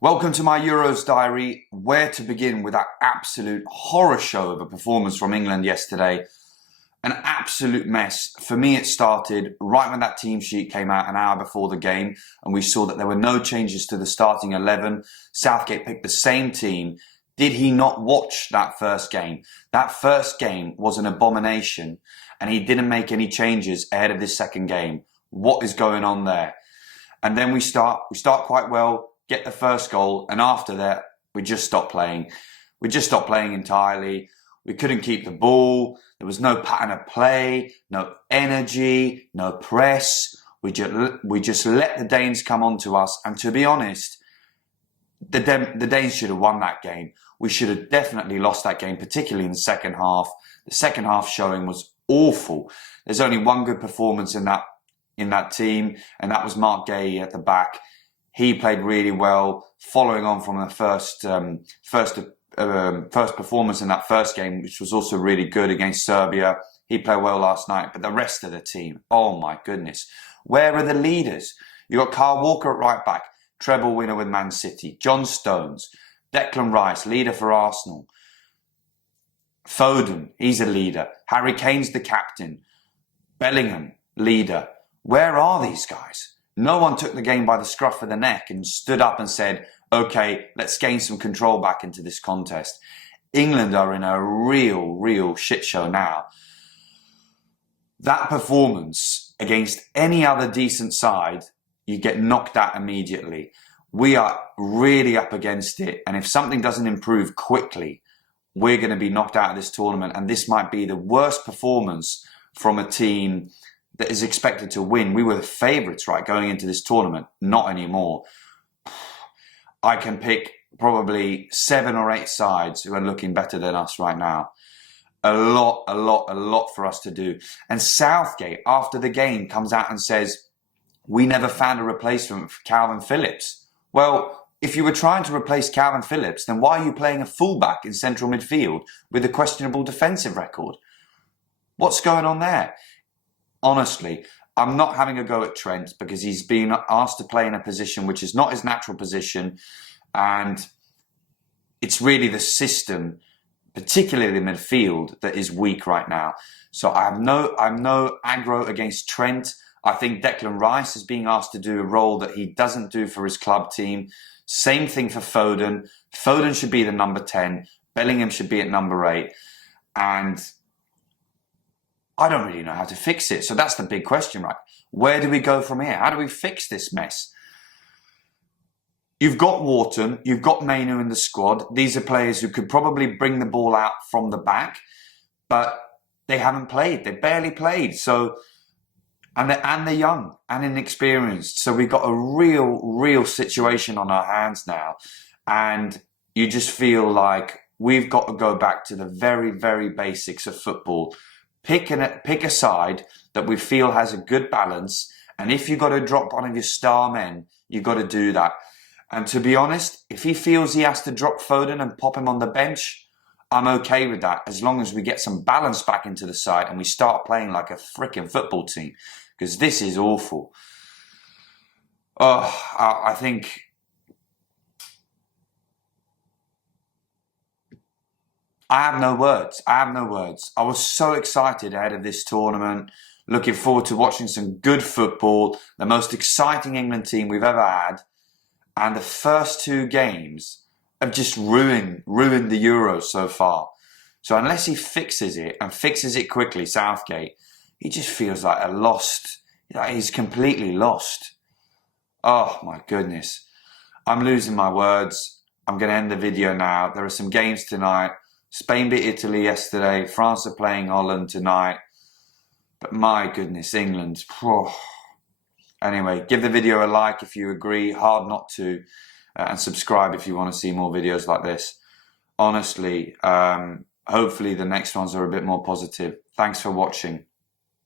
Welcome to my Euros diary. Where to begin with that absolute horror show of a performance from England yesterday. An absolute mess. For me, it started right when that team sheet came out an hour before the game and we saw that there were no changes to the starting 11. Southgate picked the same team. Did he not watch that first game? That first game was an abomination and he didn't make any changes ahead of this second game. What is going on there? And then we start quite well, get the first goal, and after that, we just stopped playing. We just stopped playing entirely. We couldn't keep the ball. There was no pattern of play, no energy, no press. We just let the Danes come onto us. And to be honest, the Danes should have won that game. We should have definitely lost that game, particularly in the second half. The second half showing was awful. There's only one good performance in that team, and that was Marc Guehi at the back. He played really well, following on from the first performance in that first game, which was also really good against Serbia. He played well last night, but the rest of the team, oh my goodness. Where are the leaders? You got Kyle Walker at right back, treble winner with Man City. John Stones, Declan Rice, leader for Arsenal. Foden, he's a leader. Harry Kane's the captain. Bellingham, leader. Where are these guys? No one took the game by the scruff of the neck and stood up and said, okay, let's gain some control back into this contest. England are in a real shit show now. That performance against any other decent side, you get knocked out immediately. We are really up against it. And if something doesn't improve quickly, we're going to be knocked out of this tournament. And this might be the worst performance from a team that is expected to win. We were the favourites, right, going into this tournament. Not anymore. I can pick probably 7 or 8 sides who are looking better than us right now. A lot for us to do. And Southgate, after the game, comes out and says, we never found a replacement for Calvin Phillips. Well, if you were trying to replace Calvin Phillips, then why are you playing a fullback in central midfield with a questionable defensive record? What's going on there? Honestly, I'm not having a go at Trent because he's been asked to play in a position which is not his natural position, and it's really the system, particularly the midfield, that is weak right now. So I'm no aggro against Trent. I think Declan Rice is being asked to do a role that he doesn't do for his club team. Same thing for Foden. Foden should be the number 10. Bellingham should be at number 8. And I don't really know how to fix it. So that's the big question, right? Where do we go from here? How do we fix this mess? You've got Wharton, you've got Mainu in the squad. These are players who could probably bring the ball out from the back, but they haven't played. They barely played. So, and they're young and inexperienced. So we've got a real situation on our hands now. And you just feel like we've got to go back to the very basics of football. Pick a side that we feel has a good balance, and if you've got to drop one of your star men, you've got to do that. And to be honest, if he feels he has to drop Foden and pop him on the bench, I'm okay with that, as long as we get some balance back into the side and we start playing like a freaking football team, because this is awful. Oh, I think I have no words. I was so excited ahead of this tournament, looking forward to watching some good football, the most exciting England team we've ever had. And the first 2 games have just ruined the Euros so far. So unless he fixes it and fixes it quickly, Southgate, he just feels like he's completely lost. Oh my goodness. I'm losing my words. I'm going to end the video now. There are some games tonight. Spain beat Italy yesterday. France are playing Holland tonight. But my goodness, England. Anyway, give the video a like if you agree. Hard not to. And subscribe if you want to see more videos like this. Honestly, hopefully the next ones are a bit more positive. Thanks for watching.